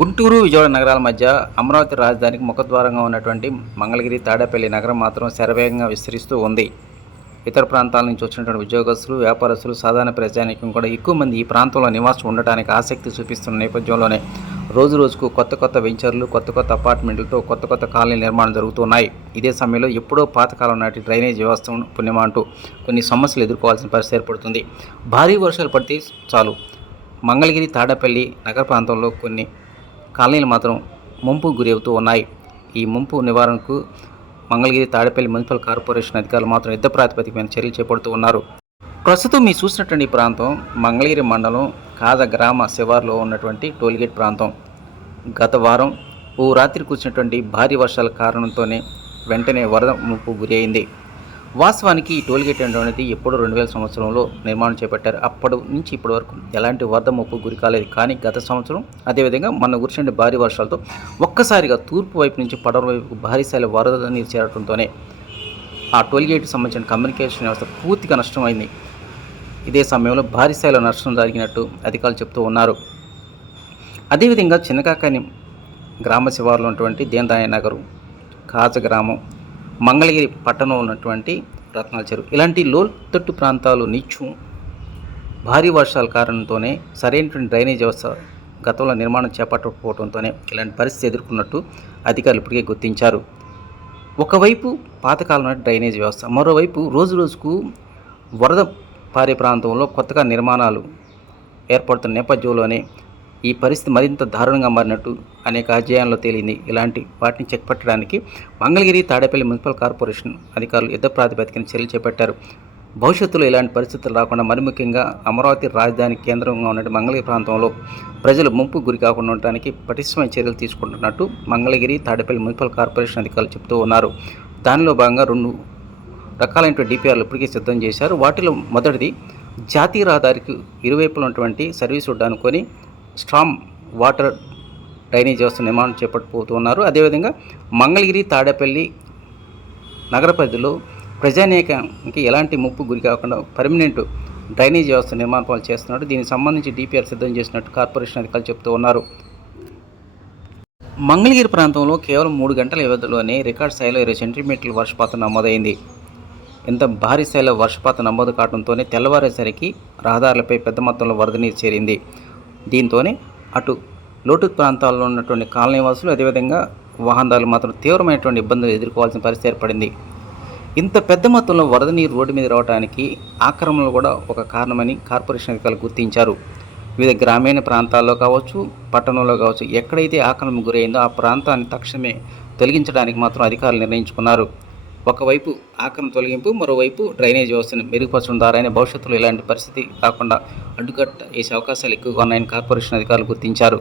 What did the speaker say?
గుంటూరు, విజయవాడ నగరాల మధ్య అమరావతి రాజధానికి ముఖద్వారంగా ఉన్నటువంటి మంగళగిరి, తాడేపల్లి నగరం మాత్రం శరవేగంగా విస్తరిస్తూ ఉంది. ఇతర ప్రాంతాల నుంచి వచ్చినటువంటి ఉద్యోగస్తులు, వ్యాపారస్తులు, సాధారణ ప్రజానీకం కూడా ఎక్కువ మంది ఈ ప్రాంతంలో నివాసం ఉండటానికి ఆసక్తి చూపిస్తున్న నేపథ్యంలోనే రోజు రోజుకు కొత్త కొత్త వెంచర్లు, కొత్త కొత్త అపార్ట్మెంట్లతో కొత్త కొత్త కాలనీ నిర్మాణం జరుగుతున్నాయి. ఇదే సమయంలో ఎప్పుడో పాతకాలం నాటి డ్రైనేజ్ వ్యవస్థ పుణ్యమా అంటూ కొన్ని సమస్యలు ఎదుర్కోవాల్సిన పరిస్థితి ఏర్పడుతుంది. భారీ వర్షాలు పడితే చాలు మంగళగిరి, తాడేపల్లి నగర ప్రాంతంలో కొన్ని కాలనీలు మాత్రం ముంపు గురి అవుతూ ఉన్నాయి. ఈ ముంపు నివారణకు మంగళగిరి, తాడేపల్లి మున్సిపల్ కార్పొరేషన్ అధికారులు మాత్రం యుద్ధ ప్రాతిపదికమైన చర్యలు చేపడుతూ ఉన్నారు. ప్రస్తుతం మీరు చూసినటువంటి ఈ ప్రాంతం మంగళగిరి మండలం కాజ గ్రామ శివార్లో ఉన్నటువంటి టోల్గేట్ ప్రాంతం. గత వారం ఓ రాత్రి కురిసినటువంటి భారీ వర్షాల కారణంతోనే వెంటనే వరద ముంపు గురి అయింది. వాస్తవానికి ఈ టోల్గేట్ అనేది ఎప్పుడు 2000 సంవత్సరంలో నిర్మాణం చేపట్టారు. అప్పటి నుంచి ఇప్పటి వరకు ఎలాంటి వరద ముప్పు గురి కాలేదు. కానీ గత సంవత్సరం అదేవిధంగా మన కురిసిన భారీ వర్షాలతో ఒక్కసారిగా తూర్పు వైపు నుంచి పడవ వైపుకు భారీ స్థాయిలో వరద నీరు చేరడంతోనే ఆ టోల్గేట్కి సంబంధించిన కమ్యూనికేషన్ వ్యవస్థ పూర్తిగా నష్టమైంది. ఇదే సమయంలో భారీ స్థాయిలో నష్టం జరిగినట్టు అధికారులు చెప్తూ ఉన్నారు. అదేవిధంగా చిన్నకాకాని గ్రామ శివారులో ఉన్నటువంటి దీనదయాళ నగరు, కాజ గ్రామం, మంగళగిరి పట్టణంలో ఉన్నటువంటి రత్నాల చెరువు ఇలాంటి లోతట్టు ప్రాంతాలు నిత్యం భారీ వర్షాల కారణంతోనే సరైనటువంటి డ్రైనేజ్ వ్యవస్థ గతంలో నిర్మాణం చేపట్టకపోవడంతోనే ఇలాంటి పరిస్థితి ఎదుర్కొన్నట్టు అధికారులు ఇప్పటికే గుర్తించారు. ఒకవైపు పాతకాలం నాటి డ్రైనేజ్ వ్యవస్థ, మరోవైపు రోజు రోజుకు వరద పారే ప్రాంతంలో కొత్తగా నిర్మాణాలు ఏర్పడుతున్న నేపథ్యంలోనే ఈ పరిస్థితి మరింత దారుణంగా మారినట్టు అనేక అధ్యయనాల్లో తేలింది. ఇలాంటి వాటిని చెక్ పెట్టడానికి మంగళగిరి, తాడేపల్లి మున్సిపల్ కార్పొరేషన్ అధికారులు యుద్ధ ప్రాతిపదికన చర్యలు చేపట్టారు. భవిష్యత్తులో ఇలాంటి పరిస్థితులు రాకుండా మరి ముఖ్యంగా అమరావతి రాజధాని కేంద్రంగా ఉన్న మంగళగిరి ప్రాంతంలో ప్రజలు ముంపు గురి కాకుండా ఉండడానికి పటిష్టమైన చర్యలు తీసుకుంటున్నట్టు మంగళగిరి, తాడేపల్లి మున్సిపల్ కార్పొరేషన్ అధికారులు చెబుతూ ఉన్నారు. దానిలో భాగంగా 2 రకాలైన డిపిఆర్లు ఇప్పటికే సిద్ధం చేశారు. వాటిలో మొదటిది జాతీయ రహదారికి ఇరువైపులా ఉన్నటువంటి సర్వీస్ రోడ్డు అనుకొని స్ట్రామ్ వాటర్ డ్రైనేజ్ వ్యవస్థ నిర్మాణం చేపట్టబోతున్నారు. అదేవిధంగా మంగళగిరి, తాడేపల్లి నగర పరిధిలో ప్రజానీకానికి ఎలాంటి ముప్పు గురి కాకుండా పర్మనెంట్ డ్రైనేజ్ వ్యవస్థ నిర్మాణ పనులు చేస్తున్నారు. దీనికి సంబంధించి డిపిఆర్ సిద్ధం చేసినట్టు కార్పొరేషన్ అధికారులు చెబుతూ ఉన్నారు. మంగళగిరి ప్రాంతంలో కేవలం 3 గంటల వ్యవధిలోనే రికార్డ్ స్థాయిలో 20 సెంటీమీటర్ల వర్షపాతం నమోదైంది. ఇంత భారీ స్థాయిలో వర్షపాతం నమోదు కావడంతోనే తెల్లవారేసరికి రహదారులపై పెద్ద మొత్తంలో వరద నీరు చేరింది. దీంతోనే అటు లోటు ప్రాంతాల్లో ఉన్నటువంటి కాలనీవాసులు అదేవిధంగా వాహనదారులు మాత్రం తీవ్రమైనటువంటి ఇబ్బందులు ఎదుర్కోవాల్సిన పరిస్థితి ఏర్పడింది. ఇంత పెద్ద మొత్తంలో వరద నీరు రోడ్డు మీద రావడానికి ఆక్రమణలు కూడా ఒక కారణమని కార్పొరేషన్ అధికారులు గుర్తించారు. వివిధ గ్రామీణ ప్రాంతాల్లో కావచ్చు, పట్టణంలో కావచ్చు, ఎక్కడైతే ఆక్రమణ గురైందో ఆ ప్రాంతాన్ని తక్షణమే తొలగించడానికి మాత్రం అధికారులు నిర్ణయించుకున్నారు. ఒకవైపు ఆక్రమణ తొలగింపు, మరోవైపు డ్రైనేజ్ వ్యవస్థను మెరుగుపరచడం ద్వారా భవిష్యత్తులో ఇలాంటి పరిస్థితి రాకుండా అడ్డుకట్ట వేసే అవకాశాలు ఎక్కువగా ఉన్నాయని కార్పొరేషన్ అధికారులు గుర్తించారు.